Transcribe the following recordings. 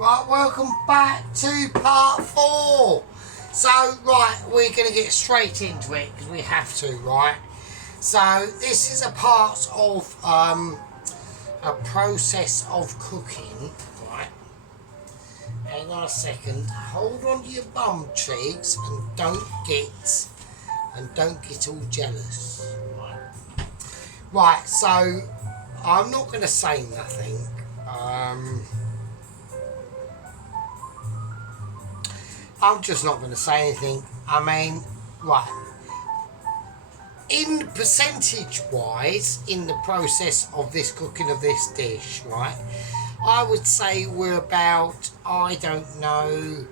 Right, welcome back to part 4. So, right, we're going to get straight into it because we have to, right? So, this is a part of a process of cooking, right? Hang on a second. Hold on to your bum cheeks and don't get all jealous, right? Right, so I'm not going to say nothing. I'm just not going to say anything. I mean, right. In percentage wise, in the process of this cooking of this dish, right, I would say we're about, I don't know,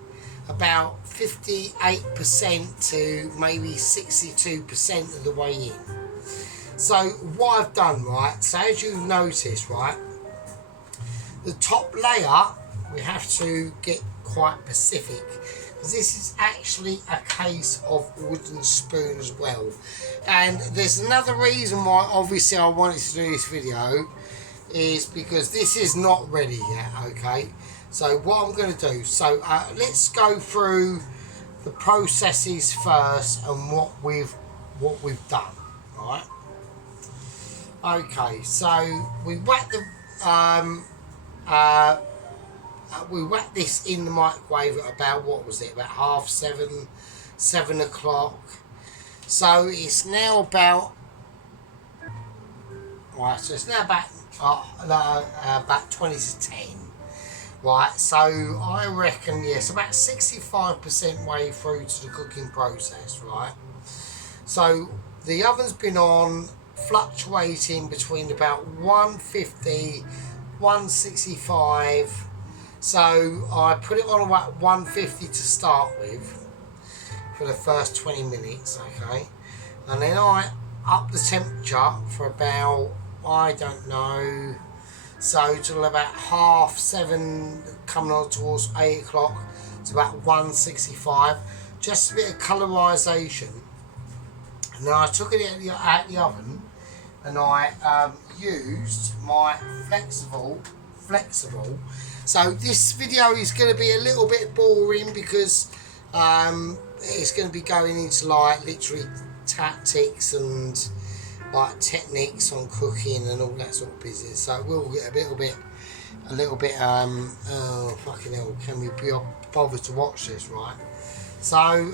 about 58% to maybe 62% of the way in. So what I've done, right, so as you've noticed, right, the top layer, we have to get quite specific. This is actually a case of wooden spoon as well. And there's another reason why obviously I wanted to do this video is because this is not ready yet, okay? So what I'm going to do, so let's go through the processes first and what we've done, right? Okay, so we whack the we whacked this in the microwave at about, what was it, about 7:30, 7 o'clock. So it's now about, right, so it's now about 20 to 10. Right, so I reckon, yes, about 65% way through to the cooking process, right? So the oven's been on, fluctuating between about 150, 165. So I put it on about 150 to start with for the first 20 minutes, okay? And then I up the temperature for about, I don't know, so till about 7:30, coming on towards 8 o'clock, it's about 165, just a bit of colorization. And then I took it out the oven and I used my flexible. So this video is going to be a little bit boring because it's going to be going into like literally tactics and like techniques on cooking and all that sort of business. So we'll get a little bit oh fucking hell, can we be bothered to watch this, right? So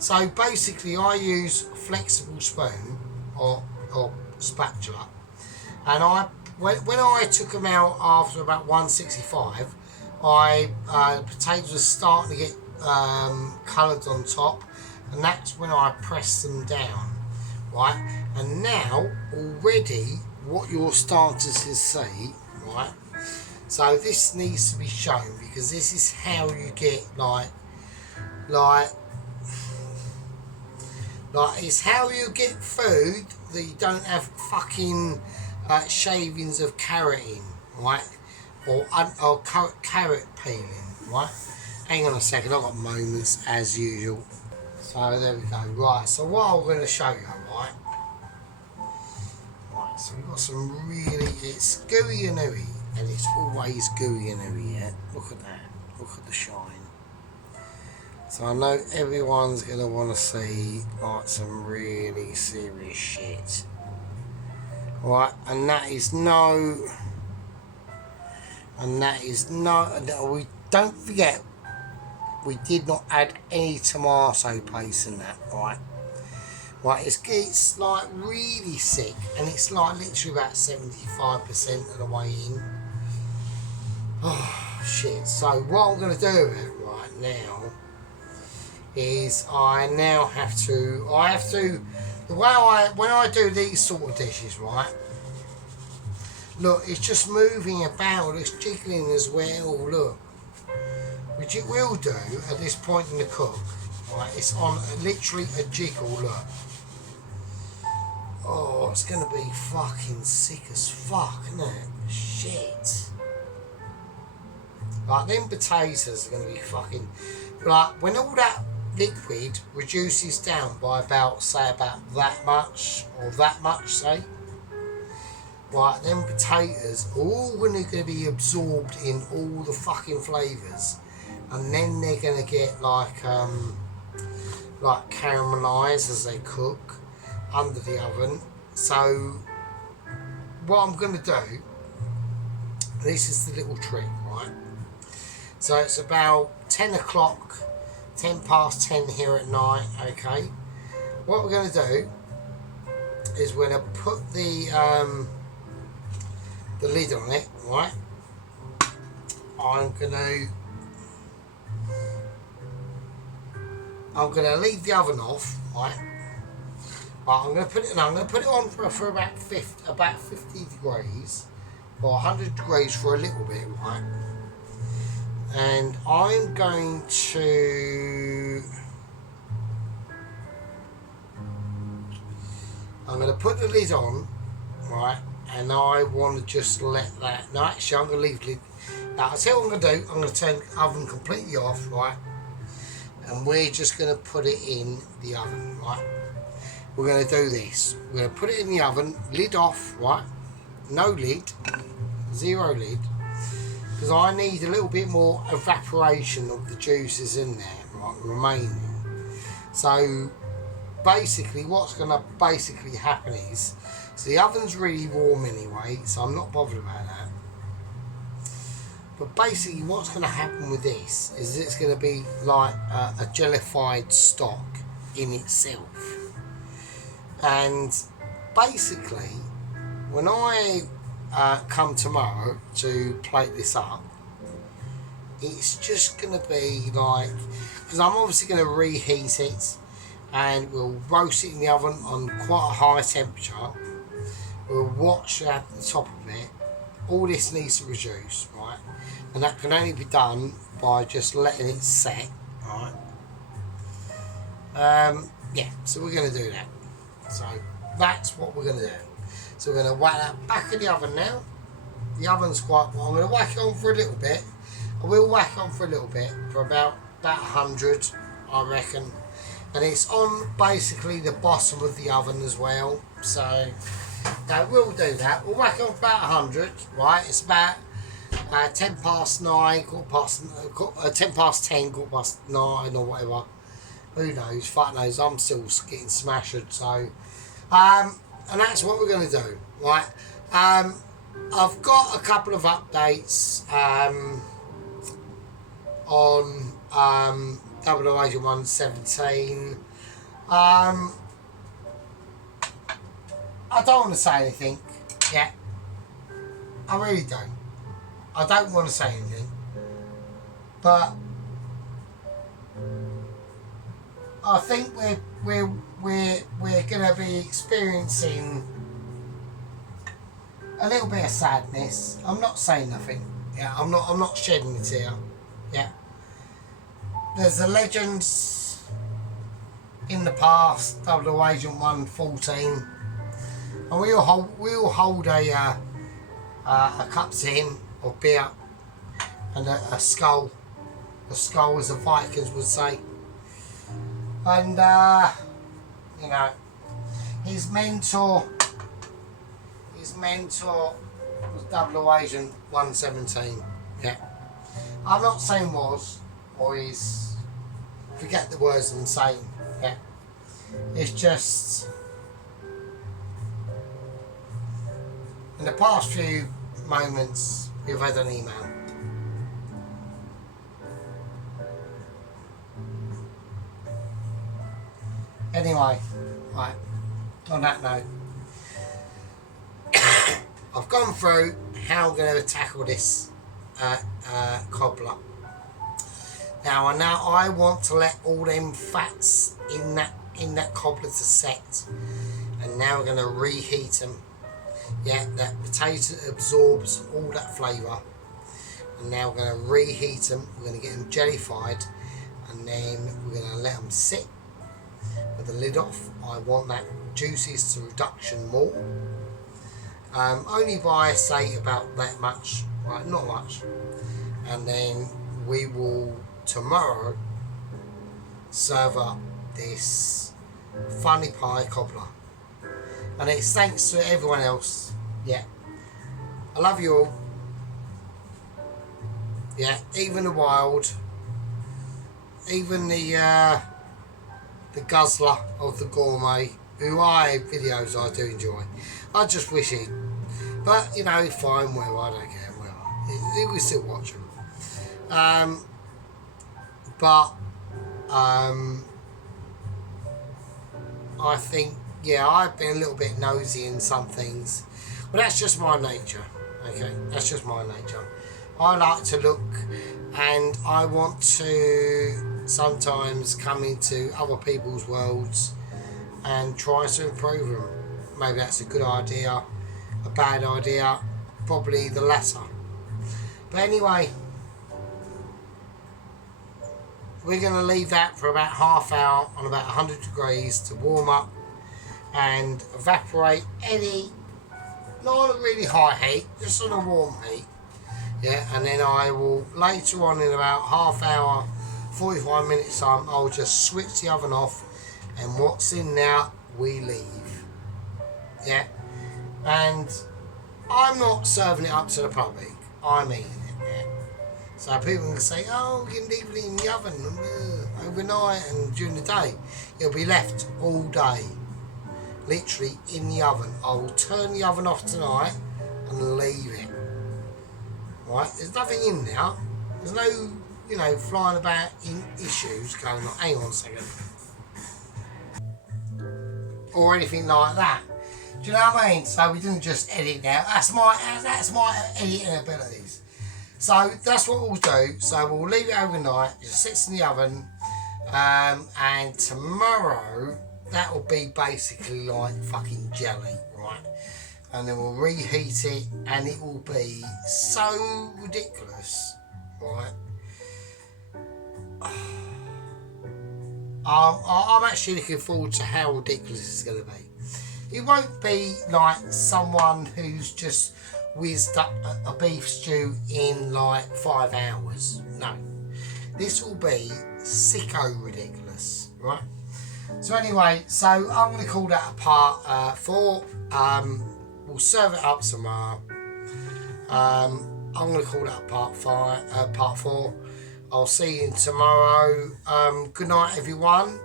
so basically I use a flexible spoon or spatula, and when I took them out after about 165, the potatoes were starting to get coloured on top, and that's when I pressed them down, right? And now already what you're starting to see, right? So this needs to be shown because this is how you get like it's how you get food that you don't have fucking shavings of carrot in, right? Or carrot peeling, right? Hang on a second, I've got moments as usual. So there we go, right, so what I'm going to show you, right? Right, so we've got some really, it's gooey and ooey, and it's always gooey and ooey, yeah? Look at that, look at the shine. So I know everyone's going to want to see like some really serious shit. Right, and that is no, we don't forget, we did not add any tomato paste in that, right? Right, it's like really thick, and it's like literally about 75% of the way in. Oh shit, so what I'm going to do with it right now is I have to, the way when I do these sort of dishes, right, look, it's just moving about, it's jiggling as well, look, which it will do at this point in the cook, right, it's on literally a jiggle, look. Oh, it's going to be fucking sick as fuck, isn't it? Shit. Like, them potatoes are going to be fucking, like, when all that liquid reduces down by about, say, about that much, or that much, say, right, them potatoes are all going to be absorbed in all the fucking flavours, and then they're going to get like caramelised as they cook under the oven. So what I'm going to do, this is the little trick, right? So it's about 10 o'clock, 10 past 10 here at night, okay? What we're going to do is we're going to put the lid on it, right? I'm gonna leave the oven off, right? I'm gonna put it on for about 50 degrees or 100 degrees for a little bit, right? And I'm going to put the lid on, right? And I want to just let that. No, actually, I'm going to leave the lid. Now, I'll tell you what I'm going to do. I'm going to turn the oven completely off, right? And we're just going to put it in the oven, right? We're going to do this. We're going to put it in the oven, lid off, right? No lid, zero lid, because I need a little bit more evaporation of the juices in there, right, remaining. So basically what's going to basically happen is, so the oven's really warm anyway, so I'm not bothered about that. But basically what's going to happen with this is it's going to be like a jellified stock in itself. And basically when I come tomorrow to plate this up, it's just going to be like, because I'm obviously going to reheat it and we'll roast it in the oven on quite a high temperature. We'll watch at the top of it. All this needs to reduce, right? And that can only be done by just letting it set, right? Yeah, so we're going to do that. So that's what we're going to do. So we're going to whack that back in the oven now. The oven's quite warm. I'm going to whack it on for a little bit. I will whack on for a little bit, for about 100, I reckon. And it's on basically the bottom of the oven as well. So no, we'll do that. We'll whack on for about 100, right? It's about 10 past 9, 10 past 10, quarter past 9 or whatever. Who knows? Fuck knows. I'm still getting smashed. So, and that's what we're going to do, right? I've got a couple of updates on Double Agent 117. I don't want to say anything yet. I really don't. I don't want to say anything, but I think we're going to be experiencing a little bit of sadness. I'm not saying nothing. Yeah, I'm not shedding a tear. Yeah, there's the legends in the past, Double Agent 114, and we all hold a cup to him of beer and a skull as the Vikings would say. And you know, his mentor was Double Agent 117. Yeah, I'm not saying was or is. Forget the words I'm saying. Yeah, it's just in the past few moments we've had an email. Anyway, right, on that note, I've gone through how I'm going to tackle this cobbler. Now I want to let all them fats in that cobbler to set, and now we're going to reheat them. Yeah, that potato absorbs all that flavour, and now we're going to reheat them. We're going to get them jellified, and then we're going to let them sit with the lid off. I want that juices to reduction more, only by say about that much, right? Not much. And then we will tomorrow serve up this funny pie cobbler, and it's thanks to everyone else, yeah, I love you all. Yeah, even the wild, even the guzzler of the gourmet, who videos I do enjoy. I just wish he, but you know, fine, whatever, I don't care, whatever. He will still watch them. I think, yeah, I've been a little bit nosy in some things, but that's just my nature. Okay, that's just my nature. I like to look, and I want to sometimes come into other people's worlds and try to improve them. Maybe that's a good idea, a bad idea, probably the latter. But anyway, we're going to leave that for about half hour on about 100 degrees to warm up and evaporate any, not on a really high heat, just on a warm heat. Yeah, and then I will later on in about half hour, 45 minutes time, I'll just switch the oven off, and what's in there we leave. Yeah, and I'm not serving it up to the public, I'm eating it. Yeah? So people can say, oh, you can leave it in the oven overnight and during the day. It'll be left all day, literally in the oven. I will turn the oven off tonight and leave it. Right, there's nothing in there. There's no, you know, flying about in issues going on. Hang on a second. Or anything like that. Do you know what I mean? So we didn't just edit now. That's my editing abilities. So that's what we'll do. So we'll leave it overnight. It just sits in the oven. And tomorrow that will be basically like fucking jelly, right? And then we'll reheat it, and it will be so ridiculous, right? I'm actually looking forward to how ridiculous it's going to be. It won't be like someone who's just whizzed up a beef stew in like 5 hours. No, this will be sicko ridiculous, right? So anyway, so I'm going to call that a part 4. We'll serve it up tomorrow. I'm going to call that part 4. I'll see you tomorrow. Good night, everyone.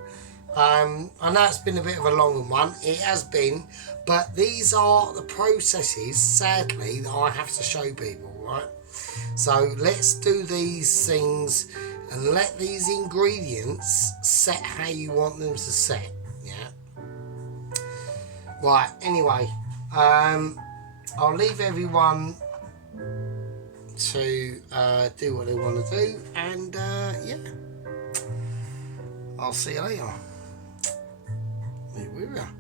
I know it's been a bit of a long one. It has been. But these are the processes, sadly, that I have to show people, right? So let's do these things and let these ingredients set how you want them to set. Yeah. Right, anyway. I'll leave everyone to do what they want to do, and yeah, I'll see you later. Here we are.